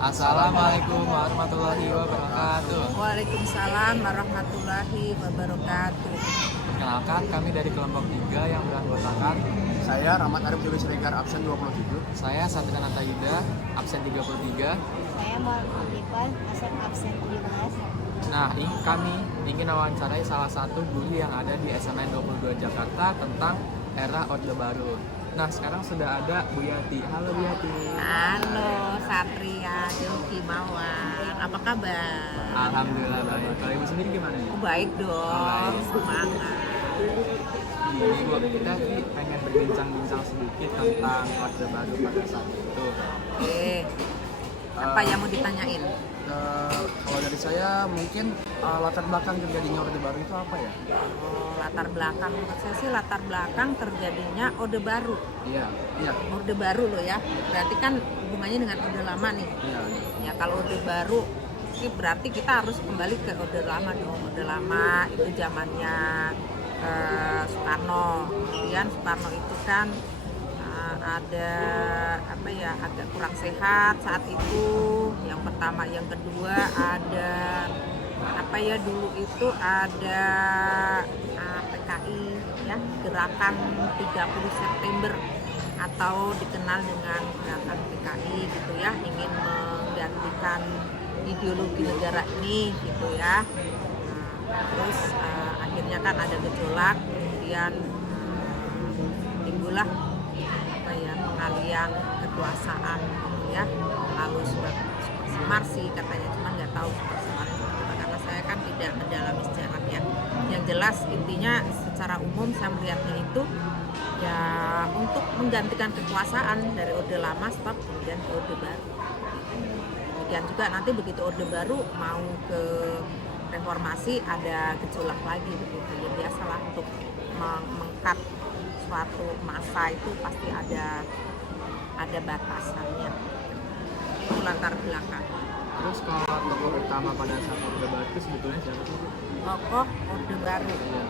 Assalamualaikum warahmatullahi wabarakatuh. Waalaikumsalam warahmatullahi wabarakatuh. Perkenalkan, kami dari kelompok 3 yang beranggotakan Saya Rahmat Arif Dewi Siregar, absen 27. saya Satria Nata Yuda, absen 33. Saya Muhammad Ivan, absen 17. Nah, kami ingin mewawancarai salah satu guru yang ada di SMN 22 Jakarta tentang era Orde Baru. Nah, sekarang sudah ada Bu Yati. Halo Bu Yati. Halo Satria, Yogi Mawar, apa kabar? Alhamdulillah baik. Kalau Ibu sendiri gimana? Baik dong, Baik. semangat. Ini Bu, kita pengen berbincang-bincang sedikit tentang Orde Baru pada saat itu. Oke, apa yang mau ditanyain? Kalau dari saya mungkin latar belakang terjadinya Orde Baru itu apa ya? Latar belakang, menurut saya sih latar belakang terjadinya Orde Baru. Iya. Orde Baru loh ya, berarti kan hubungannya dengan Orde Lama nih. Iya. Ya kalau Orde Baru, ini berarti kita harus kembali ke Orde Lama dong. Orde Lama itu zamannya Soekarno. Kemudian Soekarno itu kan ada apa ya, agak kurang sehat saat itu. Yang pertama, yang kedua ada apa ya, dulu itu ada PKI ya, gerakan 30 September atau dikenal dengan gerakan PKI gitu ya, ingin menggantikan ideologi negara ini gitu ya. Terus akhirnya kan ada gejolak, kemudian timbullah apa ya, pengalian kekuasaan gitu ya, lalu Super Semar sih katanya, cuman nggak tahu Super Semar itu apa, karena saya kan tidak mendalami sejarahnya. Yang jelas intinya secara umum saya melihatnya itu ya untuk menggantikan kekuasaan dari Orde Lama stop kemudian ke Orde Baru. Kemudian juga nanti begitu Orde Baru mau ke reformasi ada gejolak lagi begitu ya, biasalah untuk mengkat suatu masa itu pasti ada batasannya. Itu latar belakang. Terus kalau tokoh utama pada saat Orde Baru itu sebetulnya siapa sih? Tokoh Orde Baru. Iya.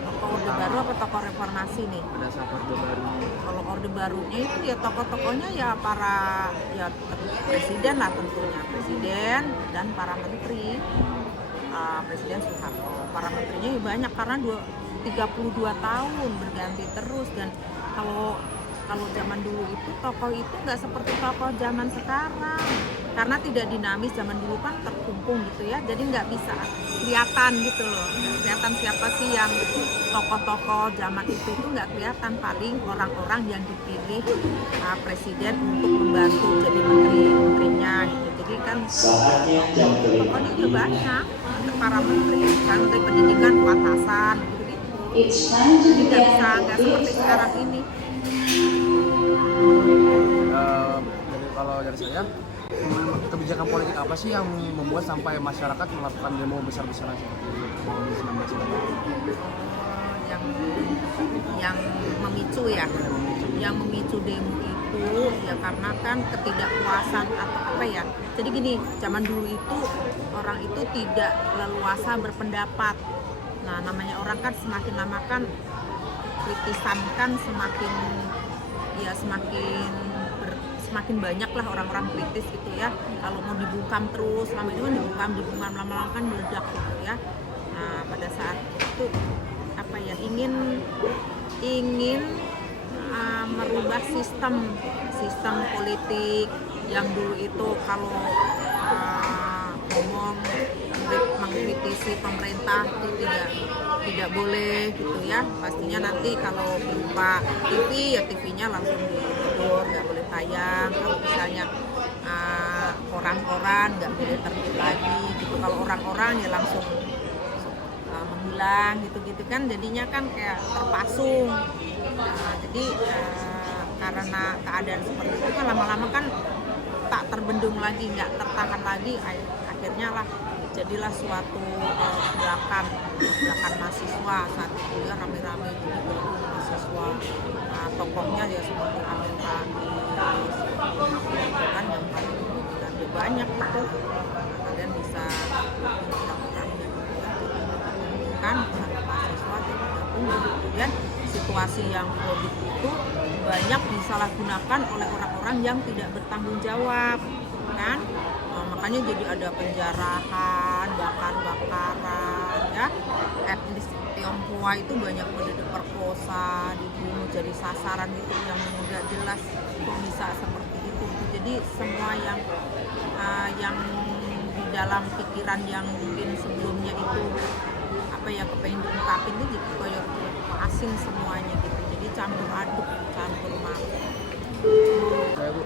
Tokoh Orde Baru apa tokoh reformasi nih? Pada saat Orde Baru. Kalau Orde Barunya itu ya tokoh-tokohnya ya para ya presiden lah tentunya, presiden dan para menteri. Presiden Soeharto, para menterinya ya banyak karena 32 tahun berganti terus. Dan kalau zaman dulu itu tokoh itu nggak seperti tokoh zaman sekarang, karena tidak dinamis. Zaman dulu kan terkumpul gitu ya, jadi nggak bisa kelihatan gitu loh, nggak kelihatan siapa sih yang tokoh-tokoh zaman itu nggak kelihatan, paling orang-orang yang dipilih presiden untuk membantu jadi menterinya gitu. Jadi kan tokohnya juga banyak untuk para menteri, kan menteri pendidikan Fuad Hasan gitu. Jadi nggak seperti sekarang ini. Kalau dari saya, kebijakan politik apa sih yang membuat sampai masyarakat melakukan demo besar-besaran seperti itu tahun 1998? Yang memicu ya, yang memicu demo itu ya karena kan ketidakpuasan atau apa ya. Jadi gini, zaman dulu itu orang itu tidak leluasa berpendapat. Nah, namanya orang kan semakin lama kan kritisan kan semakin banyak lah orang-orang kritis gitu ya. Kalau mau dibungkam terus, lama itu kan dibungkam lama-lama kan meledak gitu ya. Nah, pada saat itu apa ya, ingin merubah sistem politik yang dulu itu kalau ngomong mengkritisi pemerintah itu tidak boleh gitu ya. Pastinya nanti kalau berupa TV ya TV-nya langsung ditutup, nggak boleh tayang. Kalau misalnya koran-koran nggak boleh terbit lagi gitu. Kalau orang-orang ya langsung menghilang gitu-gitu kan, jadinya kan kayak terpasung. Jadi karena keadaan seperti itu kan lama-lama kan tak terbendung lagi, nggak tertahan lagi, akhirnya lah jadilah suatu gerakan mahasiswa saat itu ya, rame-rame jadi mahasiswa. Nah, tokohnya ya seperti Amin Rais kan yang paling dominan, ya banyak itu. Kalian bisa melakukannya kan mahasiswa bergabung. Kemudian situasi yang produk itu banyak disalahgunakan oleh orang-orang yang tidak bertanggung jawab kan. makanya jadi ada penjarahan, bakar-bakaran ya. Etnis Tionghoa itu banyak diperkosa, dibunuh jadi sasaran itu yang nggak jelas kok bisa seperti itu. Jadi semua yang di dalam pikiran yang mungkin sebelumnya itu apa ya kepengen diungkapin itu jadi kayak asing semuanya gitu. Jadi campur aduk, campur marut. Saya Bu,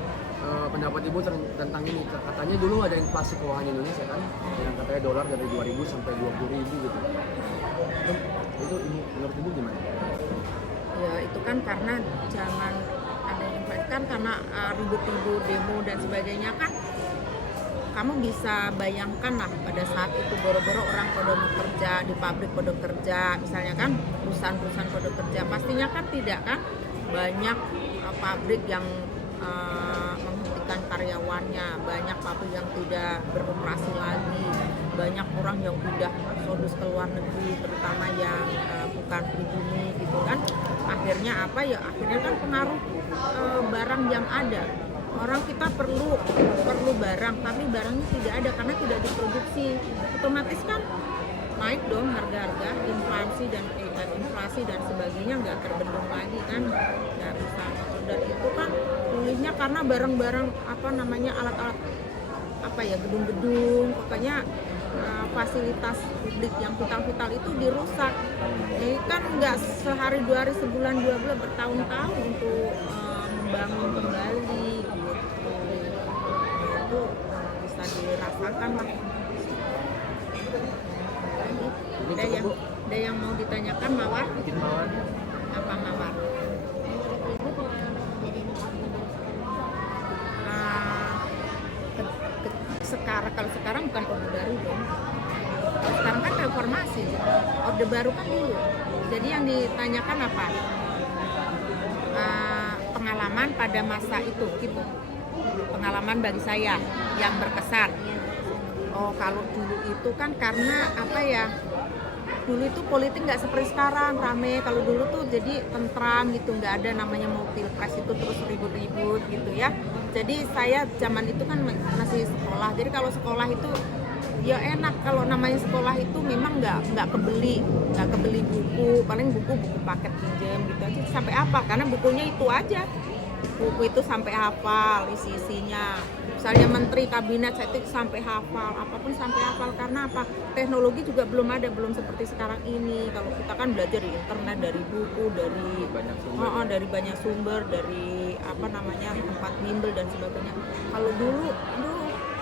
pendapat Ibu tentang ini, katanya dulu ada inflasi keuangan Indonesia kan, yang katanya dolar dari 2.000 sampai 20.000 gitu. Itu menurut Ibu gimana? Ya itu kan karena zaman ada inflasi kan karena ribut-ribut demo dan sebagainya kan. Kamu bisa bayangkan lah pada saat itu boro-boro orang pada bekerja di pabrik pada kerja misalnya kan perusahaan-perusahaan pada kerja pastinya kan tidak kan banyak pabrik yang menghentikan karyawannya, banyak pabrik yang tidak beroperasi lagi, banyak orang yang pindah sodus ke luar negeri terutama yang bukan pribumi gitu kan. Akhirnya apa ya, akhirnya kan pengaruh barang yang ada. Orang kita perlu barang tapi barangnya tidak ada karena tidak diproduksi, otomatis kan naik dong harga-harga, inflasi dan sebagainya nggak terbendung lagi kan, nggak bisa. Dan itu kan pulihnya karena barang-barang apa namanya alat-alat apa ya gedung-gedung pokoknya fasilitas publik yang vital-vital itu dirusak. Jadi kan nggak sehari dua hari sebulan dua bulan bertahun-tahun untuk membangun kembali gitu. Itu bisa dirasakan lah. Ada yang mau ditanyakan Mawar? Mungkin Mawar. Apa Mawar? Kalau sekarang bukan orde baru dong. Sekarang kan reformasi. Orde baru kan dulu. Jadi yang ditanyakan apa? Pengalaman pada masa itu gitu. Pengalaman bagi saya yang berkesan. Oh kalau dulu itu kan karena apa ya? Dulu itu politik nggak seperti sekarang rame. Kalau dulu tuh jadi tentram gitu, nggak ada namanya mau pilpres itu terus ribut-ribut gitu ya. Jadi saya zaman itu kan masih sekolah. Jadi kalau sekolah itu ya enak. Kalau namanya sekolah itu memang nggak kebeli buku, paling buku paket pinjam gitu aja sampai hafal karena bukunya itu aja. Buku itu sampai hafal isinya. Misalnya menteri kabinet saya itu sampai hafal, apapun sampai hafal karena apa? Teknologi juga belum seperti sekarang ini. Kalau kita kan belajar di internet, dari buku, dari banyak sumber, dari apa namanya tempat bimbel dan sebagainya. Kalau dulu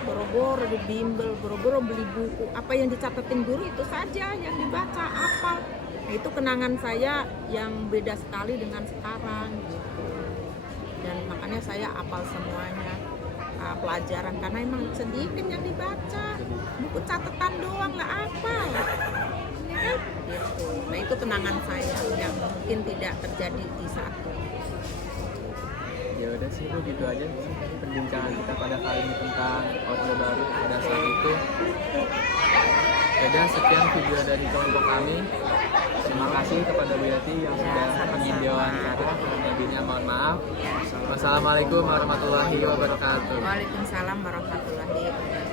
boro-boro di bimbel, boro-boro beli buku, apa yang dicatetin guru itu saja yang dibaca, hafal. Nah, itu kenangan saya yang beda sekali dengan sekarang gitu. Dan makanya saya hafal semuanya pelajaran karena emang sedikit yang dibaca, buku catatan doang lah apa ya kan gitu. Nah itu kenangan saya yang mungkin tidak terjadi di saat ini. Ya udah sih Bu, gitu aja sih perbincangan kita pada kali ini tentang Orde Baru pada saat itu. Dan sekian video dari kelompok kami. Terima kasih kepada Bu Yati yang sudah ingin diwawancara. Lebihnya mohon maaf. Wassalamualaikum warahmatullahi wabarakatuh. Waalaikumsalam warahmatullahi wabarakatuh.